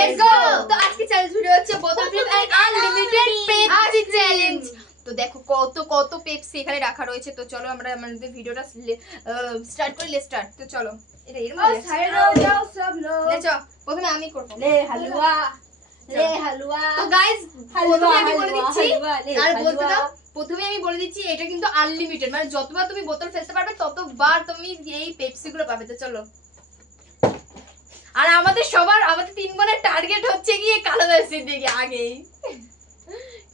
প্রথমে আমি বলে দিচ্ছি প্রথমে আমি বলে দিচ্ছি এটা কিন্তু আনলিমিটেড মানে যতবার তুমি বোতল ফেলতে পারবে ততবার তুমি এই পেপসি গুলো পাবে তো চলো আর আমাদের সবার আমাদের তিন গুণের টার্গেট হচ্ছে গিয়ে কালো দাসের দিকে আগেই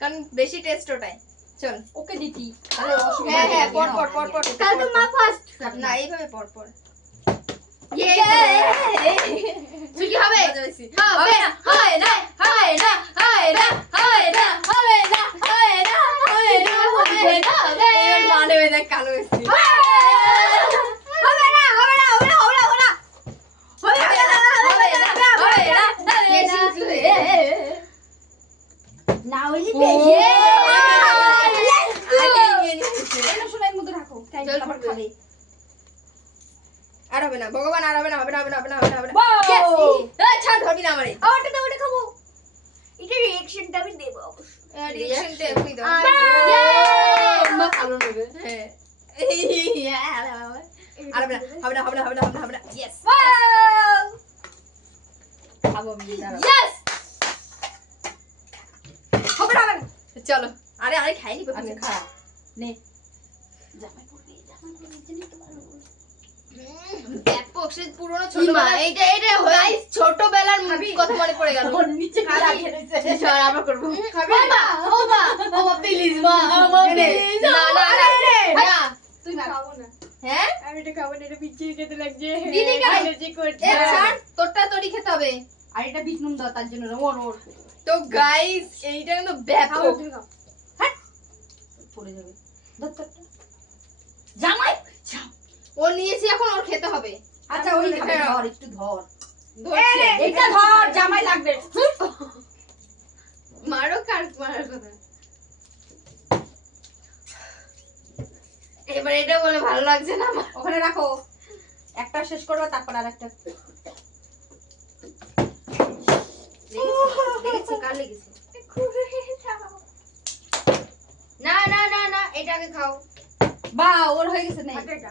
কারণ বেশি টেস্ট ওটাই চল ওকে দিতি হ্যাঁ হ্যাঁ পর পর পর পর তাহলে তো মা ফার্স্ট না এইভাবে পর পর সুখী হবে হবে না হয় না হয় না হয় না হয় না হবে না হয় না হয় না হবে না হবে না কালো এসে চলো আরে আরে খাইনি কোথাও আচ্ছা, খা নে জামাই পুরনো ছোটবেলা এইটা এটা গাইস ছোটবেলার কথা মনে পড়ে গেল ওর নিচে করব মা ও মা ও মা প্লিজ মা ও মা প্লিজ না না না তুই খাবো না হ্যাঁ আমি এটা খাবো না এটা খেতে লাগছে দিদি করছে হ্যাঁ। ছাড় তোরটা তোরই খেতে হবে আর এটা বিষ্ণু দাও তার জন্য ওর ওর তো গাইস এইটা কিন্তু ব্যাপক হ্যাঁ পড়ে যাবে দত্তটা জামাই ও নিয়েছি এখন ওর খেতে হবে আচ্ছা ওই ধর একটু ধর এটা ধর জামাই লাগবে মারো কার মারার কথা এবার এটা বলে ভালো লাগছে না ওখানে রাখো একটা শেষ করবো তারপর আর একটা না না না না এটা আগে খাও বা ওর হয়ে গেছে না এটা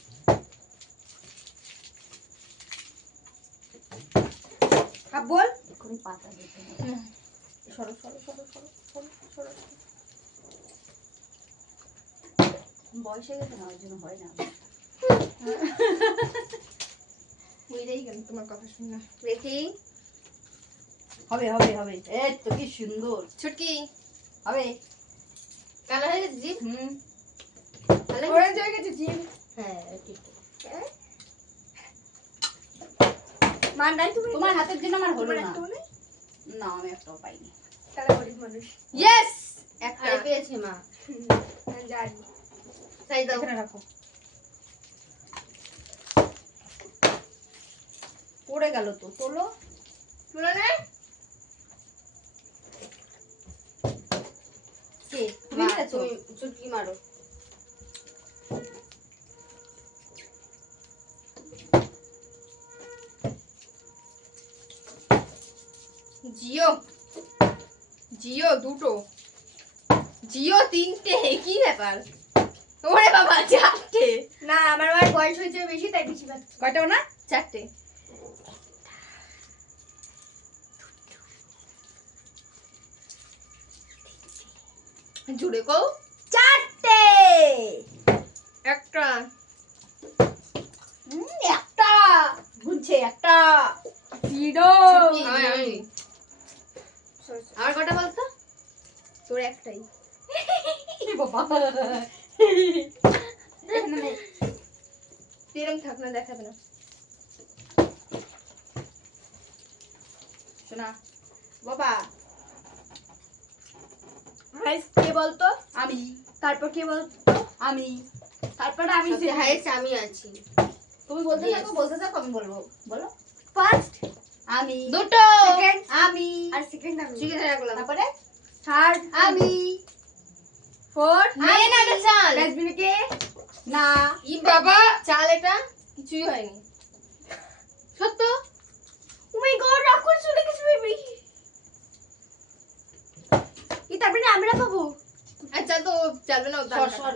বল এখনই পাতা দিতে হবে সরো সরো সরো সরো সরো সরো বয়স গেছে না ওই জন্য হয় না বুঝতেই গেল তোমার কথা শুনে দেখি হবে হবে হবে এই তো কি সুন্দর ছুটকি হবে কালার হয়ে গেছে জিম হুম কালার হয়ে গেছে জিম হ্যাঁ ঠিক হ্যাঁ। তোমার হাতের জন্য আমার হলো না না আমি একটাও পাইনি একটা হ্যাঁ। পেয়েছে মা জানি তাই রাখো পড়ে গেল তো তোলো তোলো না কে তুমি চুটকি মারো জিও জিও দুটো জিও তিনটে কি ব্যাপার ওরে বাবা চারটে না আমার আর বয়স হয়েছে বেশি তাই বেশি পাচ্ছি কয়টা না চারটে জুড়ে কও চারটে একটা একটা বুঝছে একটা জিরো কটা বলতো তোর একটাই এরম থাক না দেখাবে না শোনা বাবা কে বলতো আমি তারপর কে বলতো আমি তারপর আমি আমি আছি তুমি বলতে থাকো বলতে থাকো আমি বলবো বলো আমি দুটো সেকেন্ড আমি আর সেকেন্ড আমি ঠিক আছে রাখলাম তারপরে থার্ড আমি ফোর্থ আমি না না চাল ডাস্টবিনে কে না ই বাবা চাল এটা কিছুই হয়নি সত্য ও মাই গড রাখুন চলে গেছে বেবি ই তারপরে আমরা পাবো আচ্ছা তো চলবে না ওটা সর সর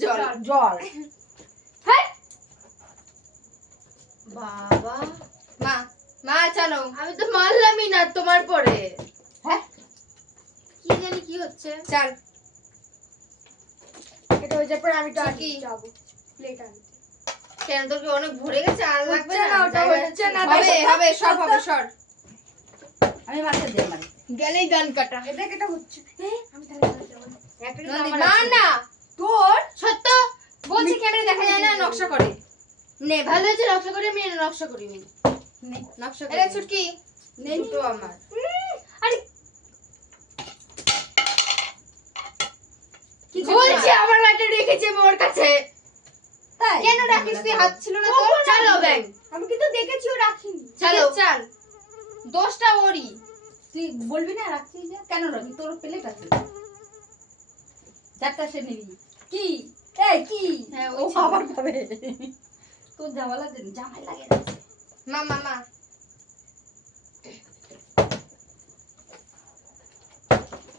জল জল বাবা মা মা চলো আমি তো মারলামই না তোমার পরে হ্যাঁ কি জানি কি হচ্ছে চল এটা হয়ে যাওয়ার পর আমি তো আর কি যাবো প্লেট আনতে কেন তোকে অনেক ভরে গেছে আর লাগবে না ওটা হচ্ছে না হবে হবে সব হবে সর আমি মাথা দিয়ে মারি গেলেই গান কাটা এটা কেটা হচ্ছে আমি তাহলে না না তোর সত্য বলছি ক্যামেরা দেখা যায় না নকশা করে নে ভালো হয়েছে নকশা করে আমি নকশা করি নি কেন রাখিস তুই হাত ছিল না তোর ব্যাং আমি কিন্তু দেখেছি রাখিনি চলো চল দোষটা ওরই তুই বলবি না রাখছিস কেন রাখি তোর প্লেট আছে চারটা সে কি এই কি হ্যাঁ, ও আবার পাবে তোর জামালা জামাই লাগে মা মা মা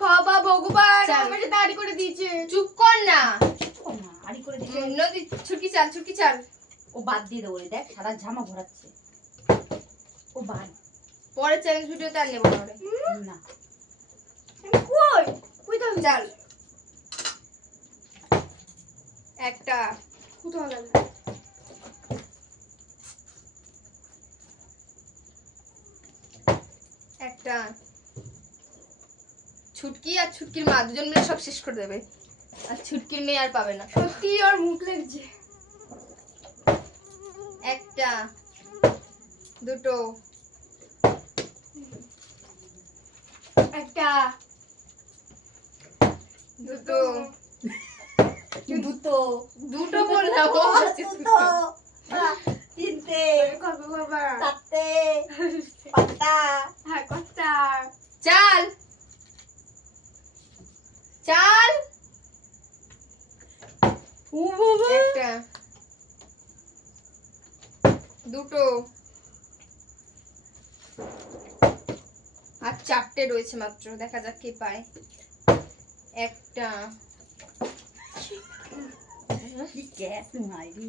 বাবা ভগবান আমাকে দাড়ি করে দিয়েছে চুপ কর না আড়ি করে দিয়েছে নদী ছুটকি চাল ছুটকি চাল ও বাদ দিয়ে দেবো দেখ সারা জামা ভরাচ্ছে ও বাদ পরে চ্যালেঞ্জ ভিডিওতে আর নেবো না কই কই তো চাল একটা কোথাও গেল একটা ছুটকি আর ছুটকির মা দুজন মিলে সব শেষ করে দেবে আর ছুটকির মেয়ে আর পাবে না সত্যি ওর মুখ লেগেছে একটা দুটো একটা দুটো দুটো দুটো বললাম দুটো আচ্ছা। তিনটে চারটে হ্যাঁ চাল চাল দুটো আর চারটে রয়েছে মাত্র দেখা যাক কে পায় একটা พี่แก๊สหน่อยดิ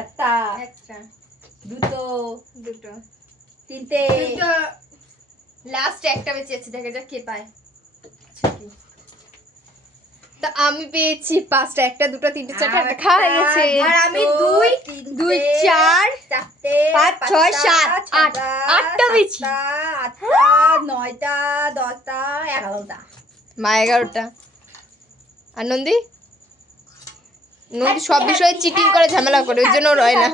আচ্ছা একটা একটা দুটো দুটো তিনটে দুটো লাস্ট একটা বেঁচে আছে দেখা যাক কে পায় আচ্ছা, তা আমি পেয়েছি পাঁচটা একটা দুটো তিনটে চারটা খাওয়া গেছে আর আমি দুই দুই চার পাঁচ ছয় সাত আট আটটা পেয়েছি আটটা নয়টা দশটা এগারোটা মা এগারোটা আনন্দী নন্দী সব বিষয়ে চিটিং করে ঝামেলা করে ওই জন্য রয় না